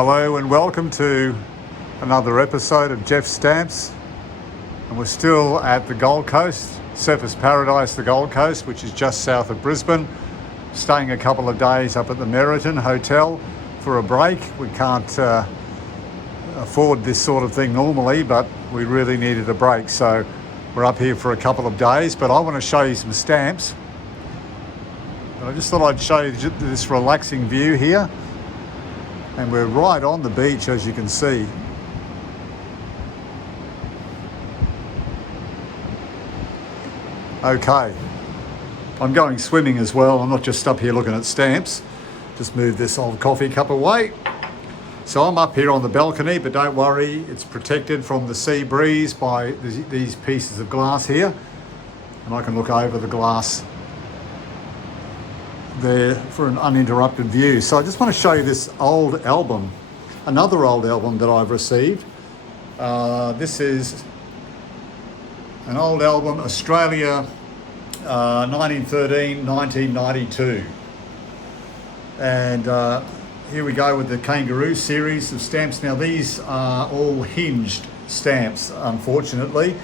Hello and welcome to another episode of Jeff's Stamps, and we're still at the Gold Coast, Surfers Paradise, the Gold Coast, which is just south of Brisbane. Staying a couple of days up at the Meriton Hotel for a break. We can't afford this sort of thing normally, but we really needed a break, so we're up here for a couple of days. But I want to show you some stamps. I just thought I'd show you this relaxing view here. And we're right on the beach, as you can see. Okay, I'm going swimming as well. I'm not just up here looking at stamps. Just move this old coffee cup away. So I'm up here on the balcony, but don't worry, it's protected from the sea breeze by these pieces of glass here. And I can look over the glass there for an uninterrupted view. So I just want to show you this old album, another old album that I've received. This is an old album, Australia, 1913-1992. And here we go with the Kangaroo series of stamps. Now these are all hinged stamps, unfortunately.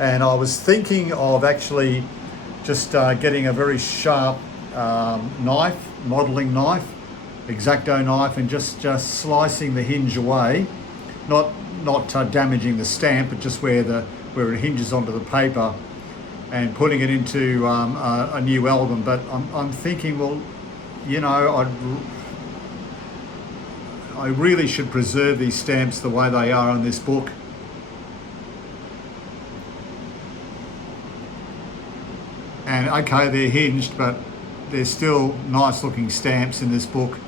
And I was thinking of actually just getting a very sharp knife, modelling knife, X-Acto knife, and just slicing the hinge away, not damaging the stamp, but just where it hinges onto the paper, and putting it into a new album. But I'm thinking, well, you know, I really should preserve these stamps the way they are in this book. And okay, they're hinged, but they're still nice looking stamps in this book.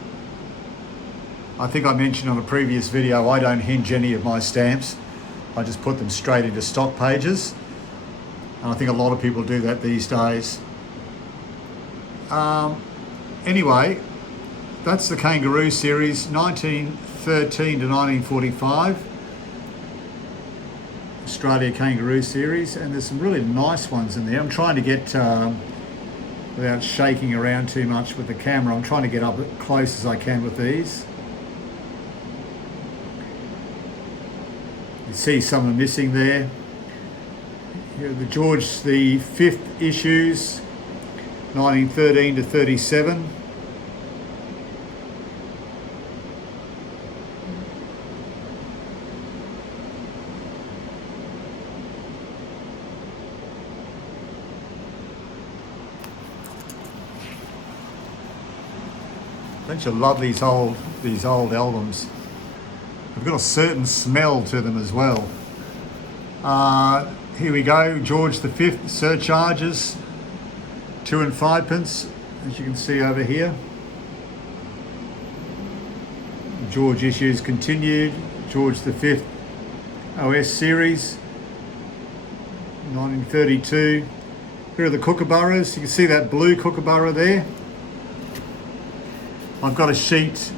I think I mentioned on a previous video, I don't hinge any of my stamps. I just put them straight into stock pages. And I think a lot of people do that these days. Anyway, that's the Kangaroo series, 1913 to 1945. Australia Kangaroo series, and there's some really nice ones in there. I'm trying to get, without shaking around too much with the camera, I'm trying to get up as close as I can with these. You see some are missing there. Here are the George the 5th issues, 1913 to 37. Don't you love these old albums? They've got a certain smell to them as well. Here we go, George the 5th surcharges, 2 and 5 pence, as you can see over here. George issues continued, George the 5th OS series, 1932. Here are the kookaburras. You can see that blue kookaburra there. I've got a sheet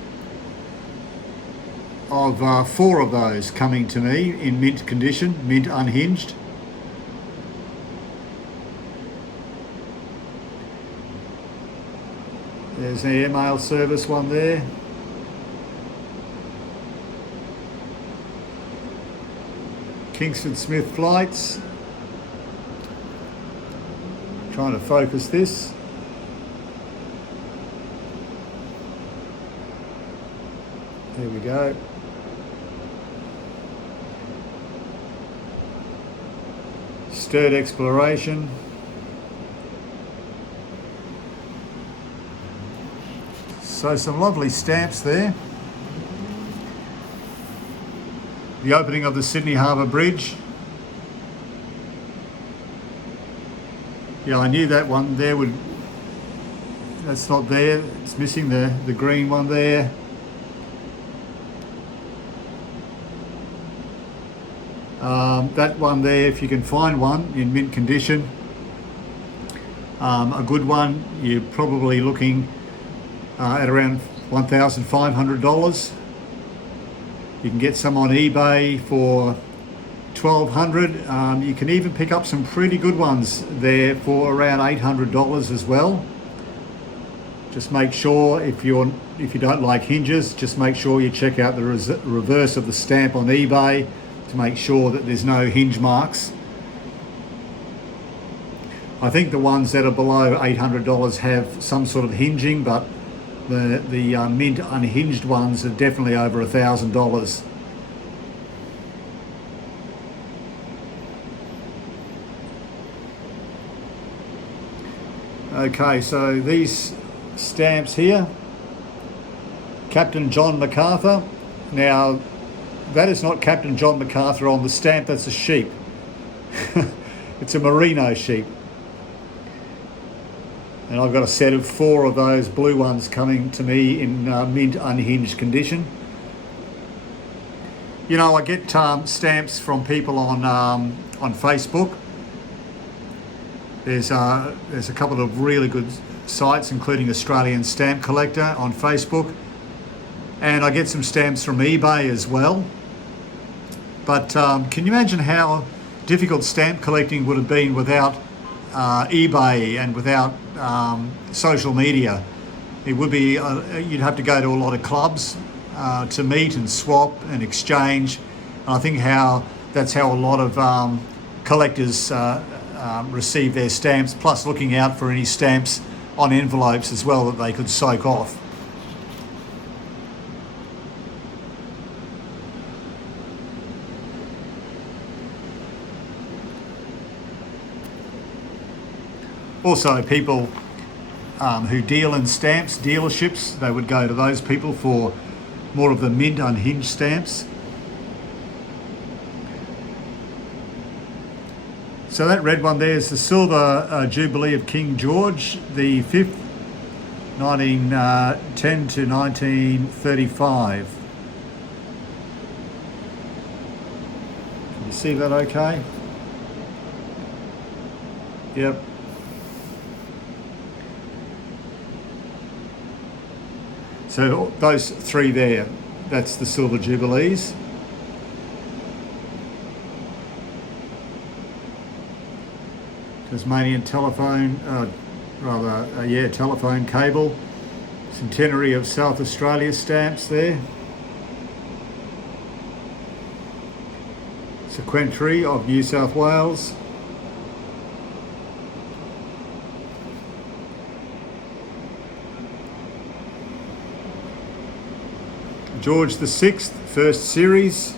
of 4 of those coming to me in mint condition, mint unhinged. There's the airmail service one there. Kingsford Smith flights. Trying to focus this. There we go. Sturt Exploration. So some lovely stamps there. The opening of the Sydney Harbour Bridge. Yeah, I knew that one there would, that's not there. It's missing the green one there. That one there, if you can find one in mint condition, a good one, you're probably looking at around $1,500. You can get some on eBay for $1,200. You can even pick up some pretty good ones there for around $800 as well. Just make sure if you don't like hinges, just make sure you check out the reverse of the stamp on eBay to make sure that there's no hinge marks. I think the ones that are below $800 have some sort of hinging, but the mint unhinged ones are definitely over $1,000. Okay, so these stamps here, Captain John MacArthur. Now, that is not Captain John MacArthur on the stamp, that's a sheep. It's a merino sheep. And I've got a set of 4 of those blue ones coming to me in mint unhinged condition. You know, I get stamps from people on Facebook. There's a couple of really good sites, including Australian Stamp Collector on Facebook. And I get some stamps from eBay as well. But can you imagine how difficult stamp collecting would have been without eBay and without social media? It would be, you'd have to go to a lot of clubs to meet and swap and exchange. And I think that's how a lot of collectors receive their stamps, plus looking out for any stamps on envelopes as well that they could soak off. Also, people who deal in stamps, dealerships, they would go to those people for more of the mint unhinged stamps. So that red one there is the Silver Jubilee of King George the 5th, 1910 to 1935. Can you see that okay? Yep. So those 3 there, that's the Silver Jubilees. Tasmanian telephone, telephone cable. Centenary of South Australia stamps there. Sequentiary of New South Wales. George the 6th, first series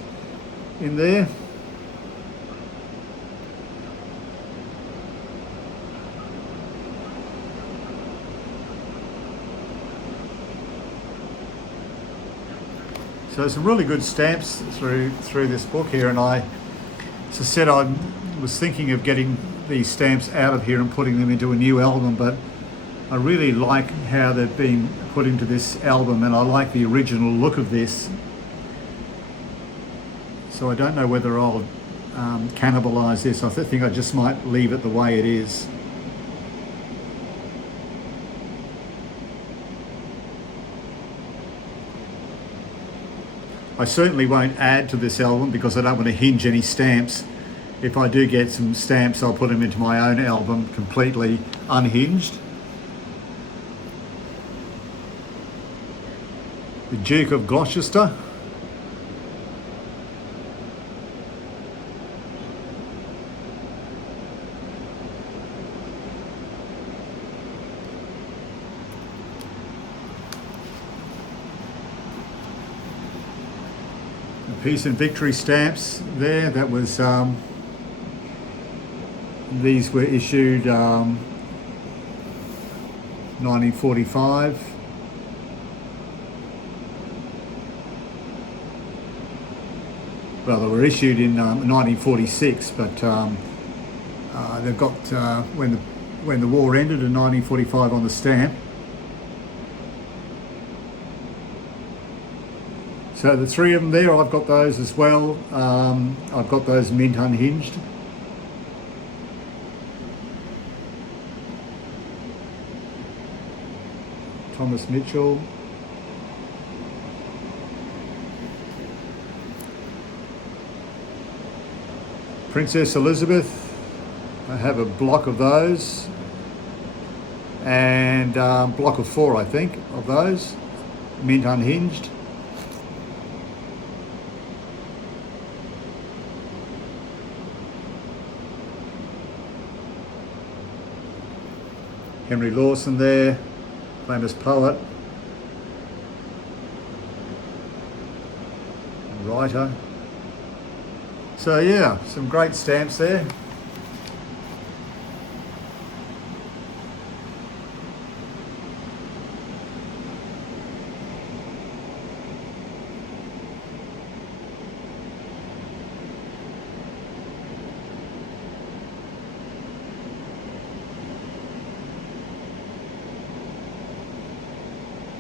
in there. So some really good stamps through this book here, and as I said, I was thinking of getting these stamps out of here and putting them into a new album, but I really like how they've been put into this album, and I like the original look of this. So I don't know whether I'll cannibalise this. I think I just might leave it the way it is. I certainly won't add to this album because I don't want to hinge any stamps. If I do get some stamps, I'll put them into my own album completely unhinged. The Duke of Gloucester. The Peace and Victory stamps there, that was, these were issued 1945. Well, they were issued in 1946, but they've got when the war ended in 1945 on the stamp. So the 3 of them there, I've got those as well. I've got those mint unhinged. Thomas Mitchell. Princess Elizabeth, I have a block of those. and block of 4, I think, of those, mint unhinged. Henry Lawson there, famous poet, writer. So yeah, some great stamps there.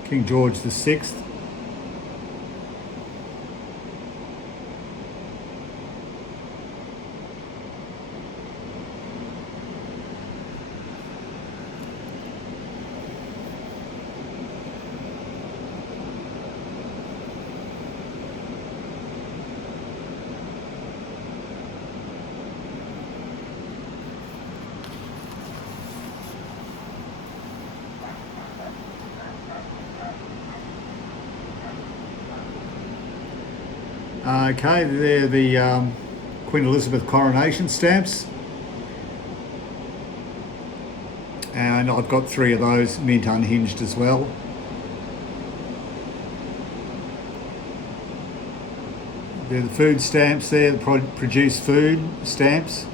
King George VI. Okay, they're the Queen Elizabeth coronation stamps. And I've got 3 of those mint unhinged as well. They're the food stamps there, the produce food stamps.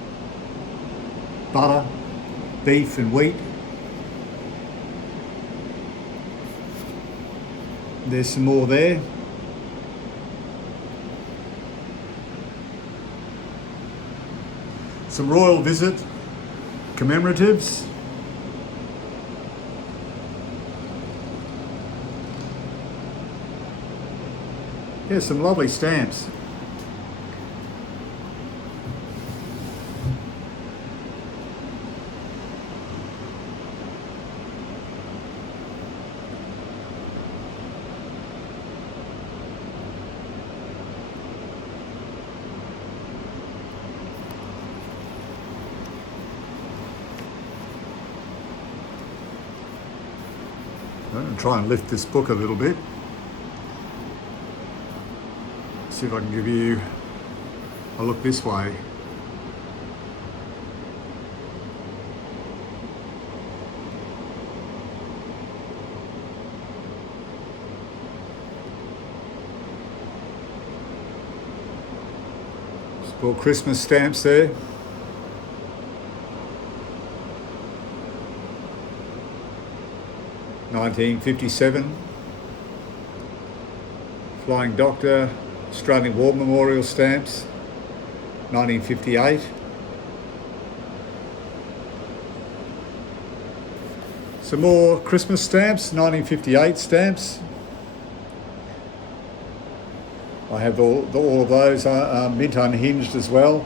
Butter, beef and wheat. There's some more there. Some royal visit commemoratives. Yeah, some lovely stamps. I'm going to try and lift this book a little bit. See if I can give you a look this way. Small Christmas stamps there. (1957). Flying Doctor, Australian War Memorial stamps, 1958. Some more Christmas stamps, 1958 stamps. I have all of those mint unhinged as well.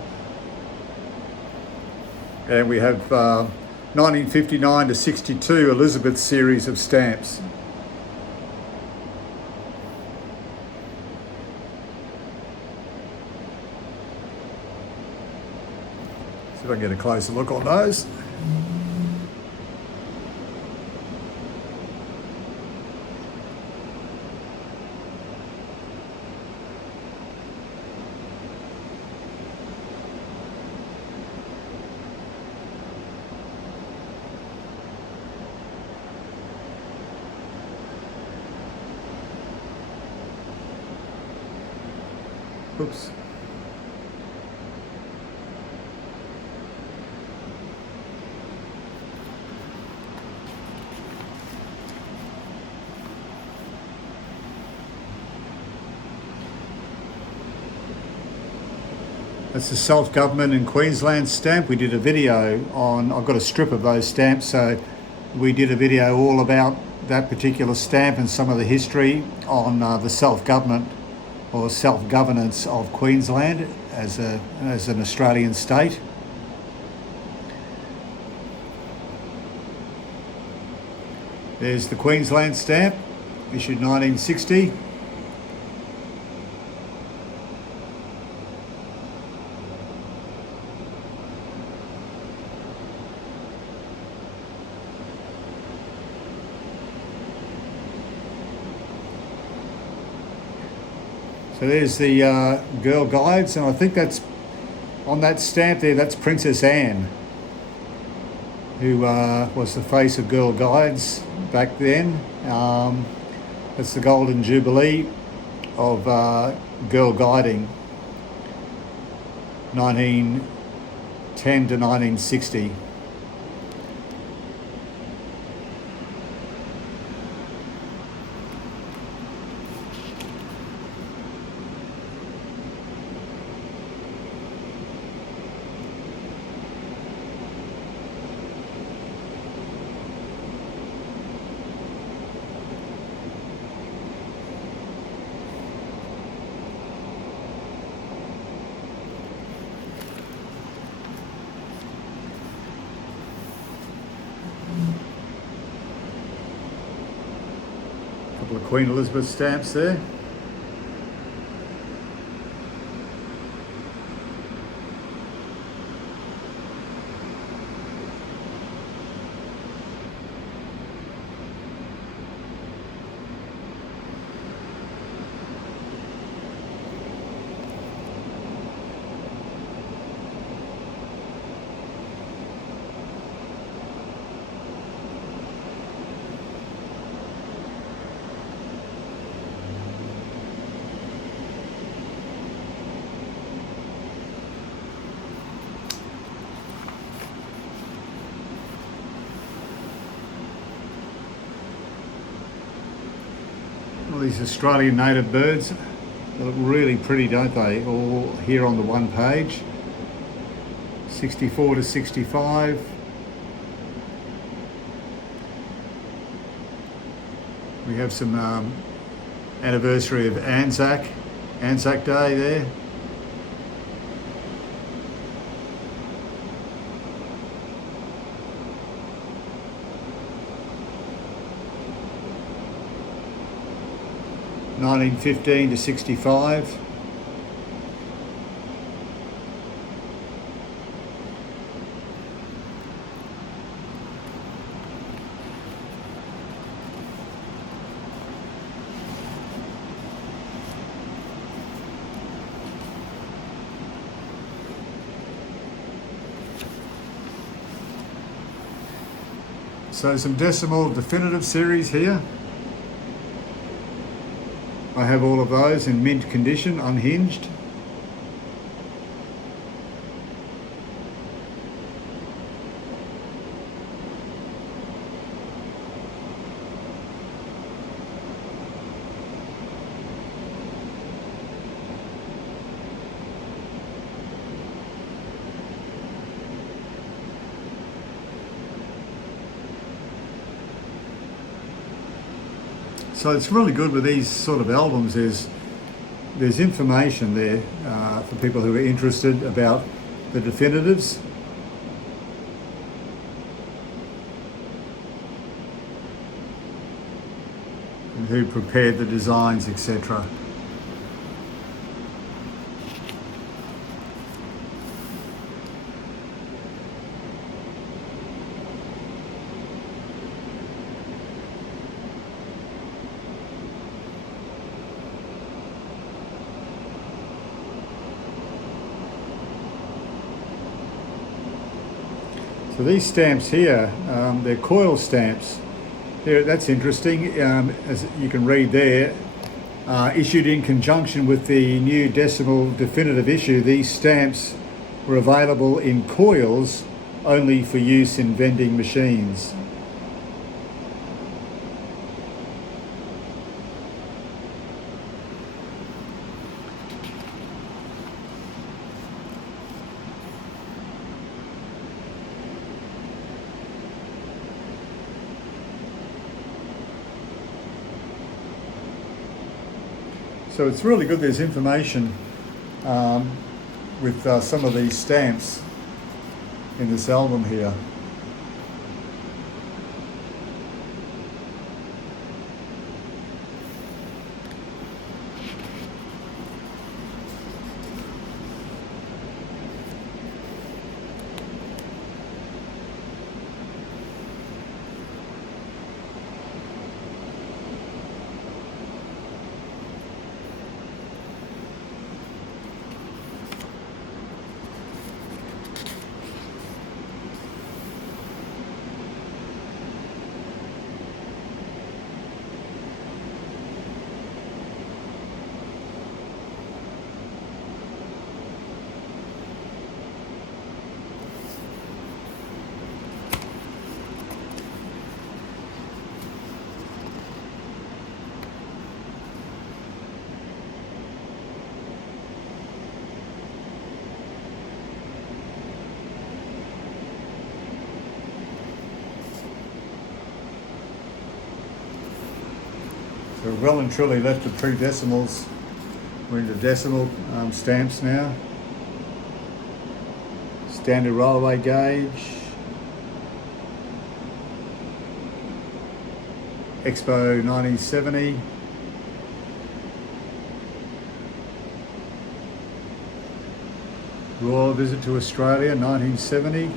And we have 1959 to 62 Elizabeth series of stamps. See if I can get a closer look on those. Oops. That's the self-government in Queensland stamp. We did a video on, I've got a strip of those stamps, so we did a video all about that particular stamp and some of the history on the self-government or self-governance of Queensland as an Australian state. There's the Queensland stamp, issued 1960. So there's the Girl Guides, and I think that's on that stamp there, that's Princess Anne, who was the face of Girl Guides back then. That's the Golden Jubilee of girl guiding, 1910 to 1960. Couple of Queen Elizabeth stamps there. All these Australian native birds, they look really pretty, don't they? All here on the one page. 64 to 65. We have some anniversary of Anzac Day there. (1915 to 65). So some decimal definitive series here. I have all of those in mint condition, unhinged. So it's really good with these sort of albums. There's information there for people who are interested about the definitives. And who prepared the designs, etc. So these stamps here, they're coil stamps. Here, that's interesting. As you can read there, issued in conjunction with the new decimal definitive issue, these stamps were available in coils only for use in vending machines. So it's really good. There's information with some of these stamps in this album here. We've well and truly left the pre-decimals. We're into decimal stamps now. Standard railway gauge. Expo 1970. Royal visit to Australia 1970.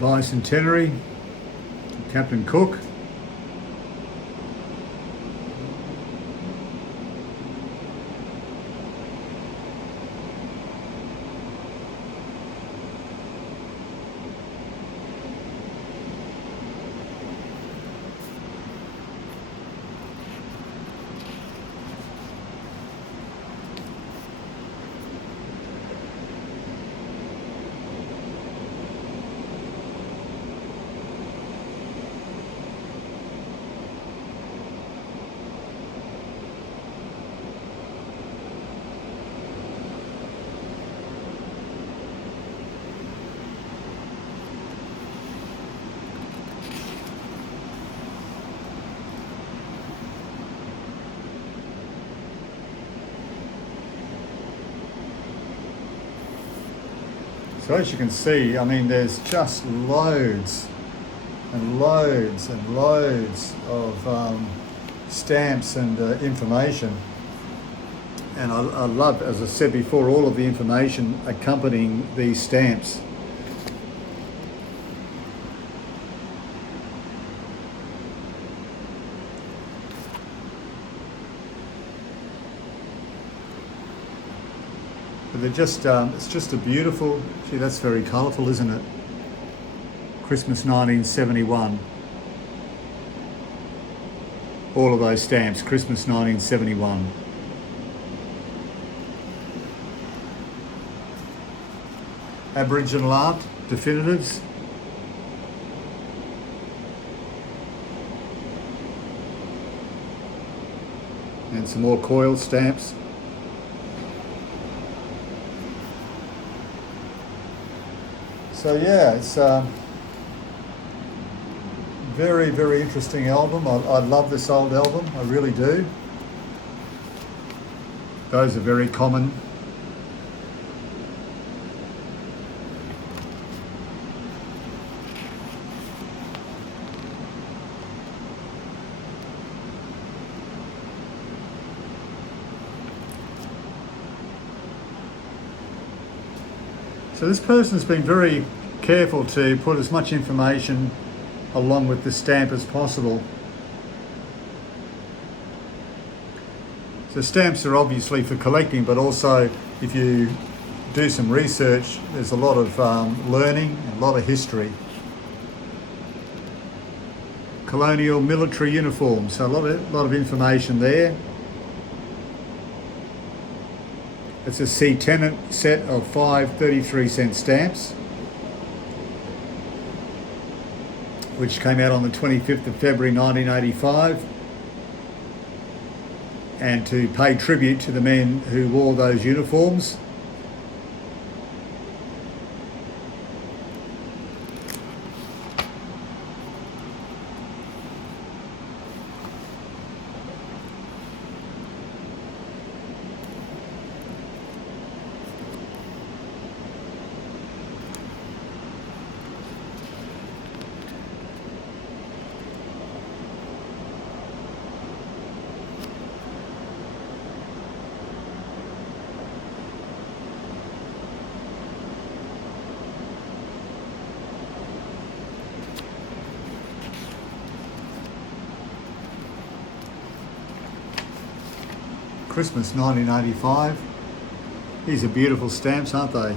Bicentenary, Captain Cook. So as you can see, I mean, there's just loads and loads and loads of stamps and information. And I love, as I said before, all of the information accompanying these stamps. But they're just, it's just a beautiful, gee, that's very colourful, isn't it? Christmas 1971. All of those stamps, Christmas 1971. Aboriginal art, definitives. And some more coil stamps. So yeah, it's a very, very interesting album. I love this old album, I really do. Those are very common. So this person's been very careful to put as much information along with the stamp as possible. So stamps are obviously for collecting, but also if you do some research, there's a lot of learning and a lot of history. Colonial military uniforms, so a lot of information there. It's a C Tenant set of 5 33-cent stamps, which came out on the 25th of February 1985, and to pay tribute to the men who wore those uniforms. Christmas 1985. These are beautiful stamps, aren't they?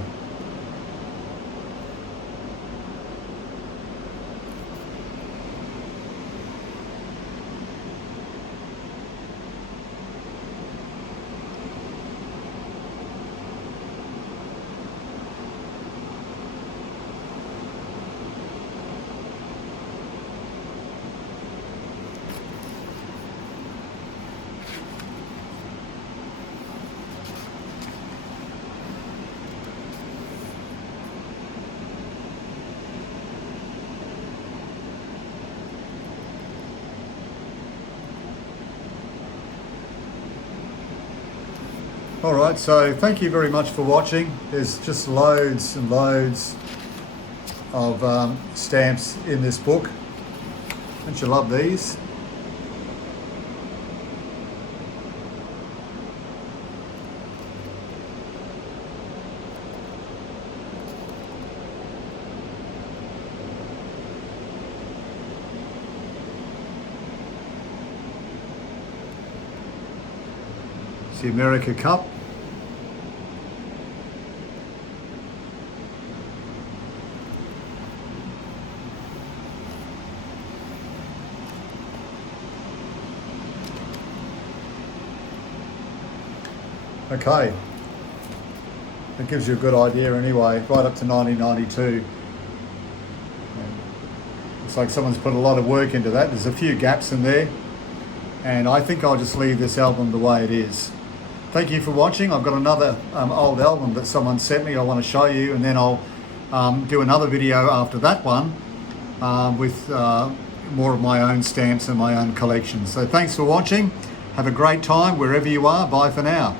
Alright, so thank you very much for watching. There's just loads and loads of stamps in this book. Don't you love these? It's the America Cup. Okay, that gives you a good idea anyway, right up to 1992. Looks like someone's put a lot of work into that. There's a few gaps in there, and I think I'll just leave this album the way it is. Thank you for watching. I've got another old album that someone sent me I want to show you, and then I'll do another video after that one with more of my own stamps and my own collection. So thanks for watching. Have a great time wherever you are. Bye for now.